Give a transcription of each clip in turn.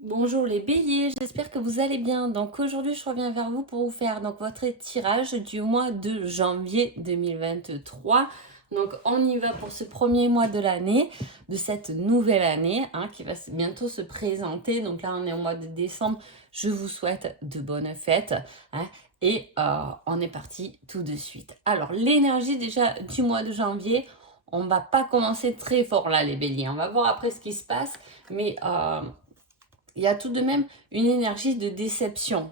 Bonjour les béliers, j'espère que vous allez bien. Donc aujourd'hui, je reviens vers vous pour vous faire votre tirage du mois de janvier 2023. Donc on y va pour ce premier mois de l'année, de cette nouvelle année qui va bientôt se présenter. Donc là, on est au mois de décembre. Je vous souhaite de bonnes fêtes. Et on est parti tout de suite. Alors l'énergie déjà du mois de janvier, on va pas commencer très fort là les béliers. On va voir après ce qui se passe. Mais il y a tout de même une énergie de déception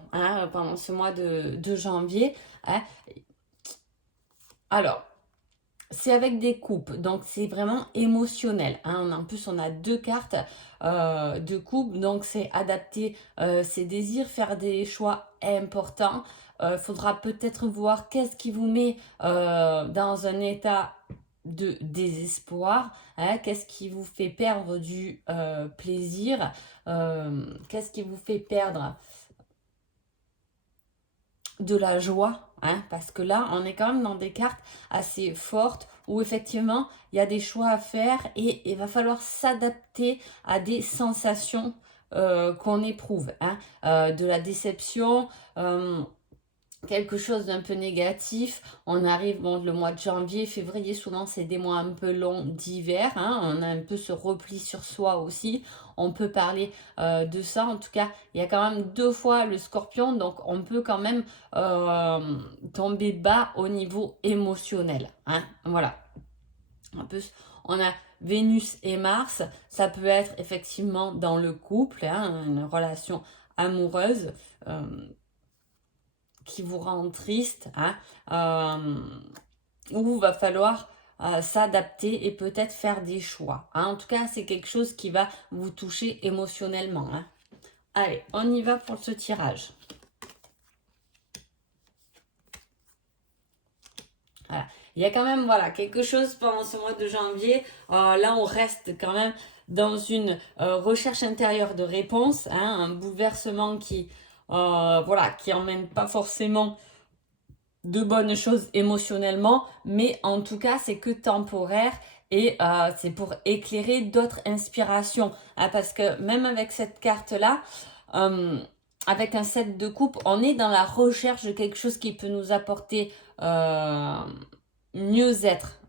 pendant ce mois de janvier. Alors, c'est avec des coupes, donc c'est vraiment émotionnel. En plus, on a deux cartes de coupe, donc c'est adapter ses désirs, faire des choix importants. Il faudra peut-être voir qu'est-ce qui vous met dans un état de désespoir, qu'est-ce qui vous fait perdre du plaisir, qu'est-ce qui vous fait perdre de la joie, parce que là, on est quand même dans des cartes assez fortes où effectivement, il y a des choix à faire et il va falloir s'adapter à des sensations qu'on éprouve, de la déception, quelque chose d'un peu négatif. On arrive, le mois de janvier, février, souvent c'est des mois un peu longs d'hiver. On a un peu ce repli sur soi aussi. On peut parler de ça. En tout cas, il y a quand même deux fois le scorpion, donc on peut quand même tomber bas au niveau émotionnel. Voilà. En plus, on a Vénus et Mars. Ça peut être effectivement dans le couple, une relation amoureuse. Qui vous rend triste, où il va falloir s'adapter et peut-être faire des choix. En tout cas, c'est quelque chose qui va vous toucher émotionnellement. Allez, on y va pour ce tirage. Voilà. Il y a quand même quelque chose pendant ce mois de janvier. Là, on reste quand même dans une recherche intérieure de réponse, un bouleversement qui emmène pas forcément de bonnes choses émotionnellement, mais en tout cas, c'est que temporaire et c'est pour éclairer d'autres inspirations. Parce que même avec cette carte-là, avec un set de coupe, on est dans la recherche de quelque chose qui peut nous apporter mieux-être.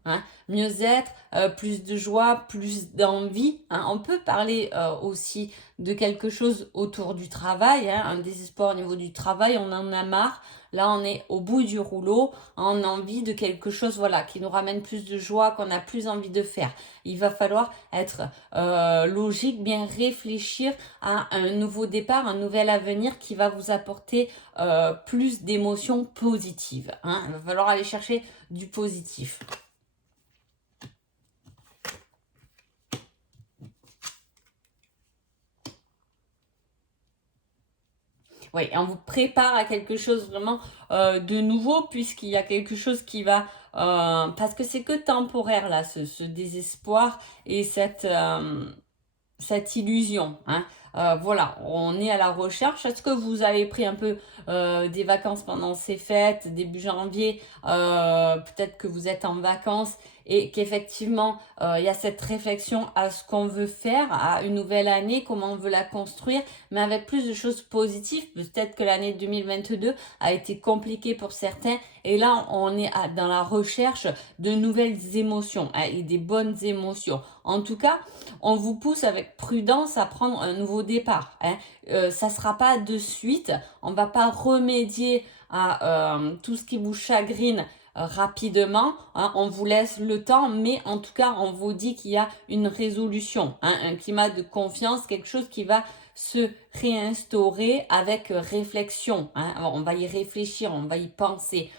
Mieux-être, plus de joie, plus d'envie. On peut parler aussi de quelque chose autour du travail, un désespoir au niveau du travail, on en a marre. Là, on est au bout du rouleau, on a envie de quelque chose qui nous ramène plus de joie, qu'on a plus envie de faire. Il va falloir être logique, bien réfléchir à un nouveau départ, un nouvel avenir qui va vous apporter plus d'émotions positives. Il va falloir aller chercher du positif. Oui, on vous prépare à quelque chose vraiment de nouveau, puisqu'il y a quelque chose qui va... parce que c'est que temporaire, là, ce désespoir et cette illusion. Voilà, on est à la recherche. Est-ce que vous avez pris un peu des vacances pendant ces fêtes, début janvier? Peut-être que vous êtes en vacances et qu'effectivement, il y a cette réflexion à ce qu'on veut faire, à une nouvelle année, comment on veut la construire, mais avec plus de choses positives. Peut-être que l'année 2022 a été compliquée pour certains et là, on est dans la recherche de nouvelles émotions et des bonnes émotions. En tout cas, on vous pousse avec prudence à prendre un nouveau départ. Ça ne sera pas de suite. On ne va pas remédier à tout ce qui vous chagrine rapidement. On vous laisse le temps, mais en tout cas, on vous dit qu'il y a une résolution, un climat de confiance, quelque chose qui va se réinstaurer avec réflexion. On va y réfléchir, on va y penser.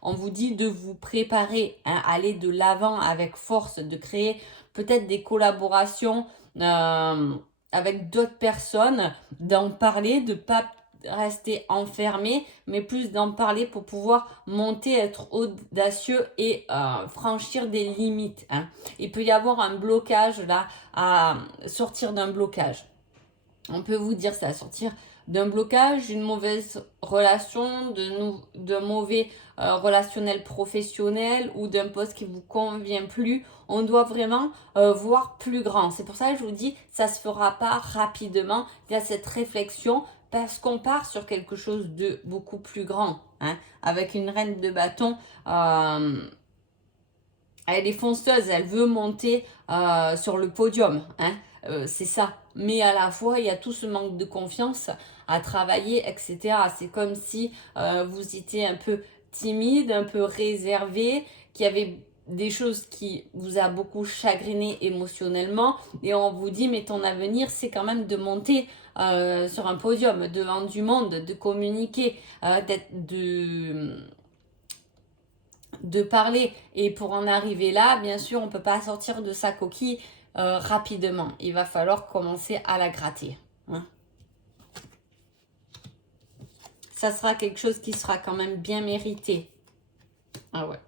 On vous dit de vous préparer, aller de l'avant avec force, de créer peut-être des collaborations avec d'autres personnes, d'en parler, de ne pas rester enfermé, mais plus d'en parler pour pouvoir monter, être audacieux et franchir des limites. Il peut y avoir un blocage là, à sortir d'un blocage. On peut vous dire ça, sortir d'un blocage, d'une mauvaise relation, d'un mauvais relationnel professionnel ou d'un poste qui vous convient plus. On doit vraiment voir plus grand. C'est pour ça que je vous dis, ça se fera pas rapidement. Il y a cette réflexion parce qu'on part sur quelque chose de beaucoup plus grand. Hein, avec une reine de bâton, elle est fonceuse, elle veut monter sur le podium. Hein, c'est ça. Mais à la fois, il y a tout ce manque de confiance à travailler, etc. C'est comme si vous étiez un peu timide, un peu réservé, qu'il y avait des choses qui vous a beaucoup chagriné émotionnellement et on vous dit mais ton avenir c'est quand même de monter sur un podium devant du monde, de communiquer, de parler. Et pour en arriver là, bien sûr, on ne peut pas sortir de sa coquille rapidement. Il va falloir commencer à la gratter. Hein. Ça sera quelque chose qui sera quand même bien mérité. Ah ouais.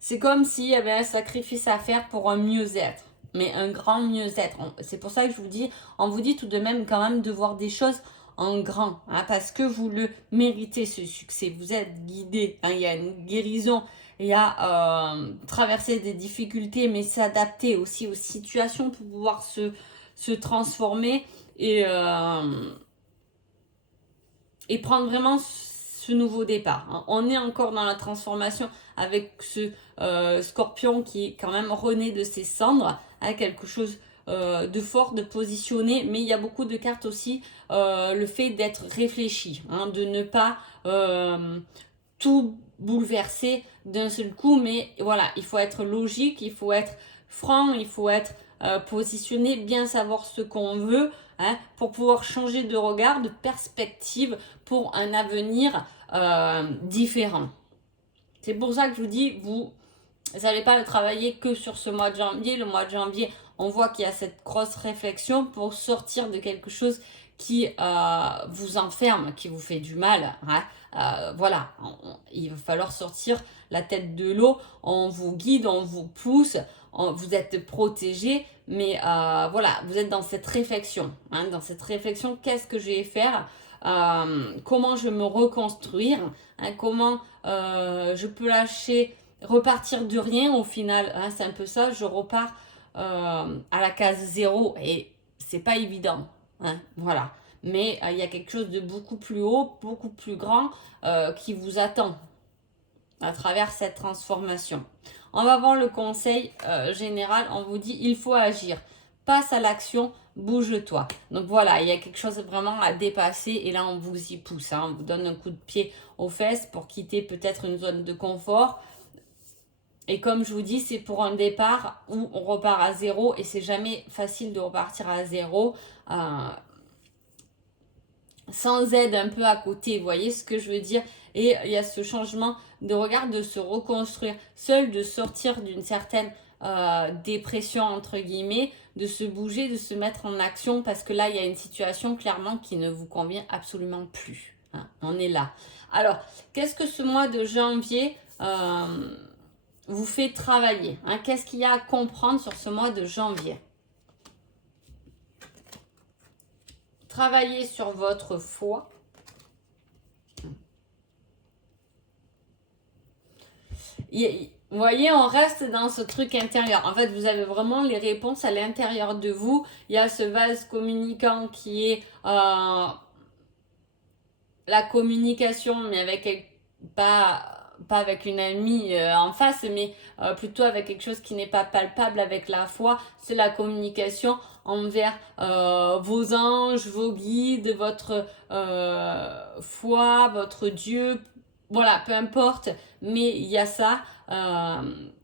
C'est comme s'il y avait un sacrifice à faire pour un mieux-être. Mais un grand mieux-être. C'est pour ça que je vous dis, on vous dit tout de même quand même de voir des choses en grand. Hein, parce que vous le méritez ce succès. Vous êtes guidé. Hein, il y a une guérison. Il y a traverser des difficultés, mais s'adapter aussi aux situations pour pouvoir se transformer et prendre vraiment ce nouveau départ. Hein. On est encore dans la transformation avec ce scorpion qui est quand même rené de ses cendres, hein, quelque chose de fort, de positionné, mais il y a beaucoup de cartes aussi, le fait d'être réfléchi, hein, de ne pas tout bouleverser d'un seul coup, mais voilà, il faut être logique, il faut être franc, il faut être positionné, bien savoir ce qu'on veut, hein, pour pouvoir changer de regard, de perspective pour un avenir différent. C'est pour ça que je vous dis, vous n'allez pas le travailler que sur ce mois de janvier. Le mois de janvier, on voit qu'il y a cette grosse réflexion pour sortir de quelque chose qui vous enferme, qui vous fait du mal. Hein. Voilà, il va falloir sortir la tête de l'eau. On vous guide, on vous pousse, vous êtes protégé, mais voilà, vous êtes dans cette réflexion. Hein, dans cette réflexion, qu'est-ce que je vais faire comment je vais me reconstruire, hein, comment je peux lâcher, repartir de rien au final, hein, c'est un peu ça, je repars à la case zéro et c'est pas évident, hein, voilà. Mais il y a quelque chose de beaucoup plus haut, beaucoup plus grand qui vous attend à travers cette transformation. On va voir le conseil général, on vous dit il faut agir. Passe à l'action, bouge-toi. Donc voilà, il y a quelque chose vraiment à dépasser et là on vous y pousse. Hein. On vous donne un coup de pied aux fesses pour quitter peut-être une zone de confort. Et comme je vous dis, c'est pour un départ où on repart à zéro et c'est jamais facile de repartir à zéro. Sans aide un peu à côté, vous voyez ce que je veux dire? Et il y a ce changement de regard, de se reconstruire seul, de sortir d'une certaine dépression entre guillemets, de se bouger, de se mettre en action parce que là il y a une situation clairement qui ne vous convient absolument plus. Hein, on est là. Alors, qu'est-ce que ce mois de janvier vous fait travailler, hein? Qu'est-ce qu'il y a à comprendre sur ce mois de janvier? Travaillez sur votre foi. Vous voyez, on reste dans ce truc intérieur. En fait, vous avez vraiment les réponses à l'intérieur de vous. Il y a ce vase communicant qui est la communication, mais avec pas avec une amie en face, mais plutôt avec quelque chose qui n'est pas palpable avec la foi. C'est la communication envers vos anges, vos guides, votre foi, votre Dieu. Voilà, peu importe, mais il y a ça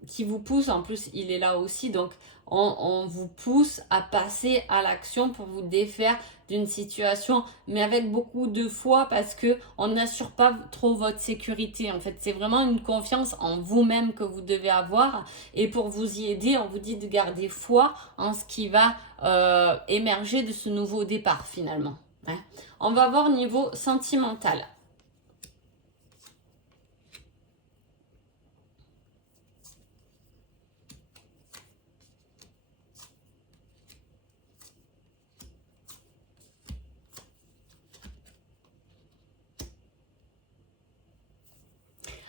qui vous pousse. En plus, il est là aussi, donc on vous pousse à passer à l'action pour vous défaire d'une situation, mais avec beaucoup de foi parce que on n'assure pas trop votre sécurité. En fait, c'est vraiment une confiance en vous-même que vous devez avoir. Et pour vous y aider, on vous dit de garder foi en ce qui va émerger de ce nouveau départ finalement. Hein. On va voir niveau sentimental.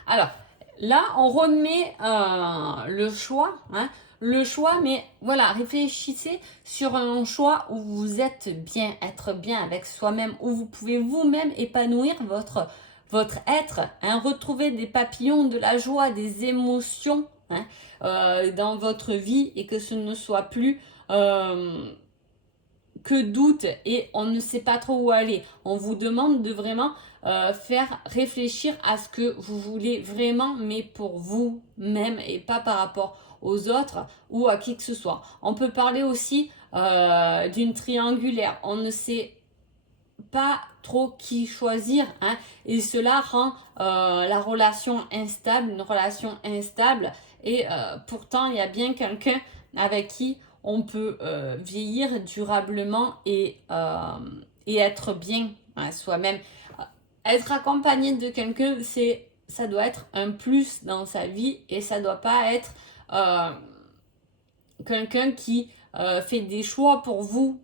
Alors, là, on remet le choix, hein, le choix, mais voilà, réfléchissez sur un choix où vous êtes bien, être bien avec soi-même, où vous pouvez vous-même épanouir votre être, hein, retrouver des papillons, de la joie, des émotions, hein, dans votre vie et que ce ne soit plus que doute et on ne sait pas trop où aller. On vous demande de vraiment faire réfléchir à ce que vous voulez vraiment, mais pour vous-même et pas par rapport aux autres ou à qui que ce soit. On peut parler aussi d'une triangulaire. On ne sait pas trop qui choisir, hein, et cela rend la relation instable, une relation instable, et pourtant il y a bien quelqu'un avec qui on peut vieillir durablement et être bien, hein, soi-même. Être accompagné de quelqu'un, ça doit être un plus dans sa vie et ça doit pas être euh, quelqu'un qui fait des choix pour vous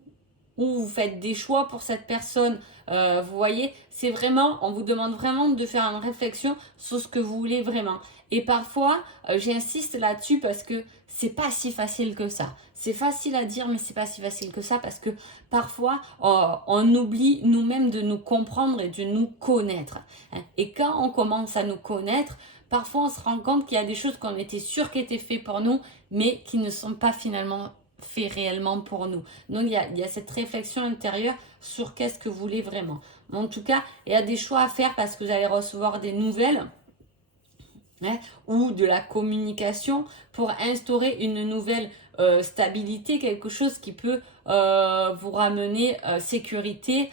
ou vous faites des choix pour cette personne. Vous voyez, c'est vraiment, on vous demande vraiment de faire une réflexion sur ce que vous voulez vraiment. Et parfois, j'insiste là-dessus parce que c'est pas si facile que ça. C'est facile à dire, mais c'est pas si facile que ça parce que parfois, on oublie nous-mêmes de nous comprendre et de nous connaître, hein. Et quand on commence à nous connaître, parfois on se rend compte qu'il y a des choses qu'on était sûr qui étaient faites pour nous, mais qui ne sont pas finalement fait réellement pour nous. Donc il y a cette réflexion intérieure sur qu'est-ce que vous voulez vraiment. En tout cas, il y a des choix à faire parce que vous allez recevoir des nouvelles, hein, ou de la communication pour instaurer une nouvelle stabilité, quelque chose qui peut vous ramener sécurité,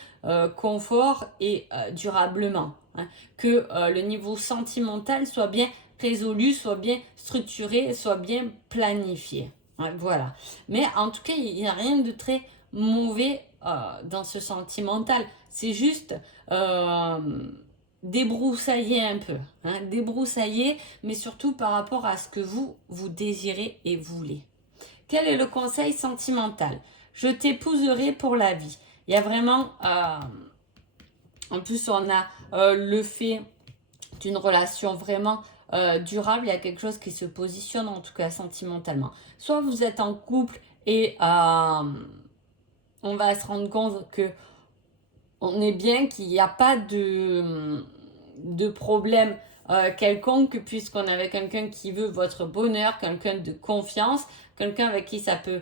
confort et durablement, hein. Que le niveau sentimental soit bien résolu, soit bien structuré, soit bien planifié. Ouais, voilà. Mais en tout cas, il n'y a rien de très mauvais dans ce sentimental. C'est juste débroussailler un peu, hein, débroussailler, mais surtout par rapport à ce que vous désirez et voulez. Quel est le conseil sentimental? Je t'épouserai pour la vie. Il y a vraiment, en plus on a le fait d'une relation vraiment durable, il y a quelque chose qui se positionne en tout cas sentimentalement. Soit vous êtes en couple et on va se rendre compte que on est bien, qu'il n'y a pas de problème quelconque, puisqu'on est avec quelqu'un qui veut votre bonheur, quelqu'un de confiance, quelqu'un avec qui ça peut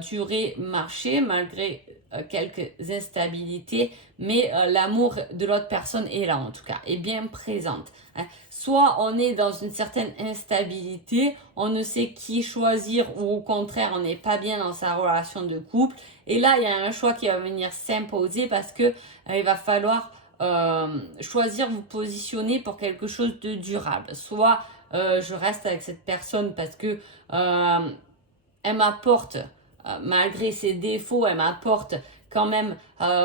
durer, marcher, malgré quelques instabilités, mais l'amour de l'autre personne est là en tout cas, est bien présente, hein. Soit on est dans une certaine instabilité, on ne sait qui choisir, ou au contraire on n'est pas bien dans sa relation de couple, et là il y a un choix qui va venir s'imposer parce que il va falloir choisir, vous positionner pour quelque chose de durable. Soit je reste avec cette personne parce que elle m'apporte, malgré ses défauts, elle m'apporte quand même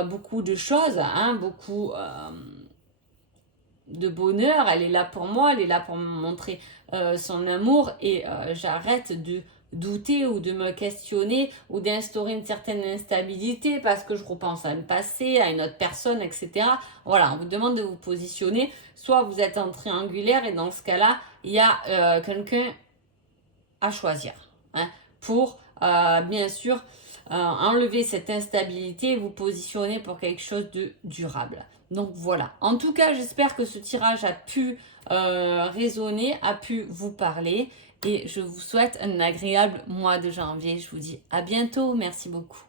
beaucoup de choses, hein, beaucoup de bonheur. Elle est là pour moi, elle est là pour me montrer son amour et j'arrête de douter ou de me questionner ou d'instaurer une certaine instabilité parce que je repense à le passé, à une autre personne, etc. Voilà, on vous demande de vous positionner. Soit vous êtes en triangulaire et dans ce cas-là, il y a quelqu'un à choisir, hein, pour bien sûr enlever cette instabilité et vous positionner pour quelque chose de durable. Donc voilà. En tout cas, j'espère que ce tirage a pu résonner, a pu vous parler et je vous souhaite un agréable mois de janvier. Je vous dis à bientôt. Merci beaucoup.